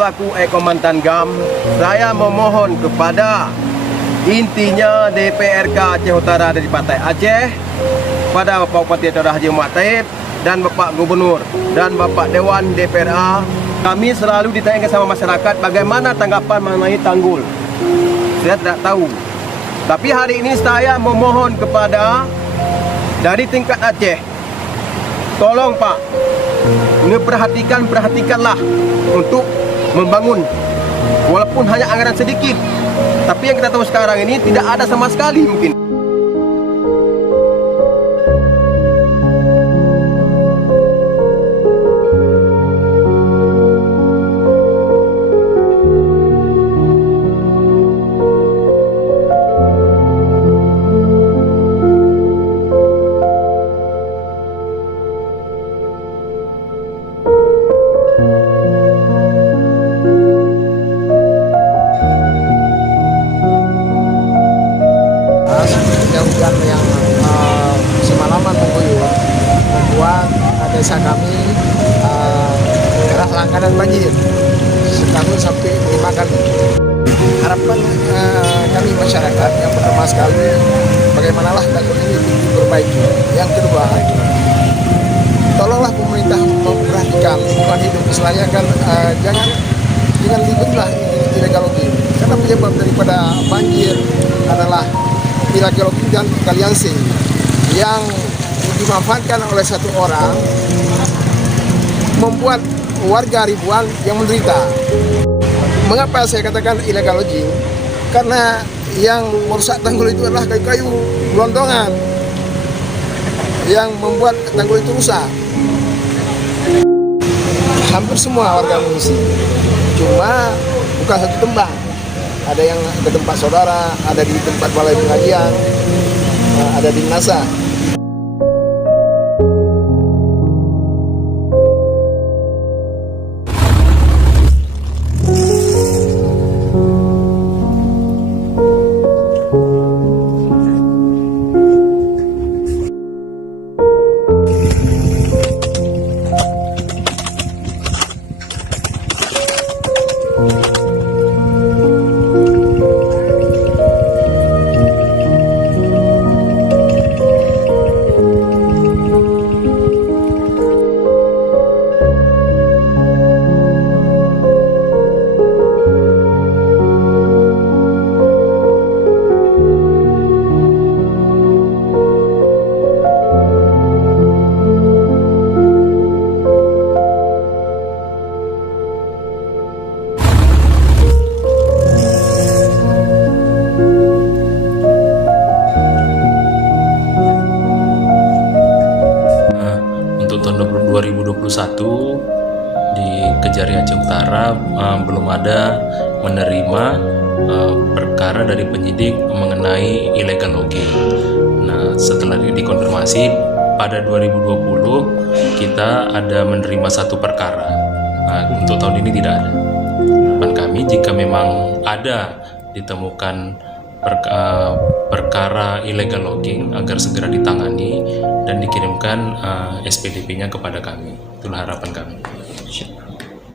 selaku Komandan GAM, saya memohon kepada intinya DPRK Aceh Utara dari Partai Aceh, pada Bapak Bupati Dr. Haji Muhammad Taib dan Bapak Gubernur dan Bapak Dewan DPRA, kami selalu ditanyakan sama masyarakat bagaimana tanggapan mengenai tanggul. Saya tidak tahu. Tapi hari ini saya memohon kepada dari tingkat Aceh, tolong Pak, perhatikanlah untuk membangun, walaupun hanya anggaran sedikit. Tapi yang kita tahu sekarang ini tidak ada sama sekali mungkin. Hujan yang semalaman mengguyur membuat desa kami langganan banjir setahun sampai 5 kali. Harapan kami masyarakat yang pertama sekali, bagaimanalah tanggul ini diperbaiki. Yang kedua, tolonglah pemerintah memperhatikan lingkungan hidup. Istilahnya kan jangan ributlah illegal logging, karena penyebab daripada banjir adalah illegal logging dan galiansi yang dimanfaatkan oleh satu orang, membuat warga ribuan yang menderita. Mengapa saya katakan illegal logging? Karena yang merusak tanggul itu adalah kayu-kayu gelondongan yang membuat tanggul itu rusak. Hampir semua warga mengungsi, cuma bukan satu tempat. Ada yang ke tempat saudara, ada di tempat balai pengajian, ada di NASA. Tahun 2021 di Kejari Aceh Utara belum ada menerima perkara dari penyidik mengenai illegal logging. Nah, setelah dikonfirmasi pada 2020 kita ada menerima 1 perkara. Nah, untuk tahun ini tidak ada. Harapan kami jika memang ada ditemukan perkara illegal logging agar segera ditangani dan dikirimkan SPDP-nya kepada kami. Itulah harapan kami.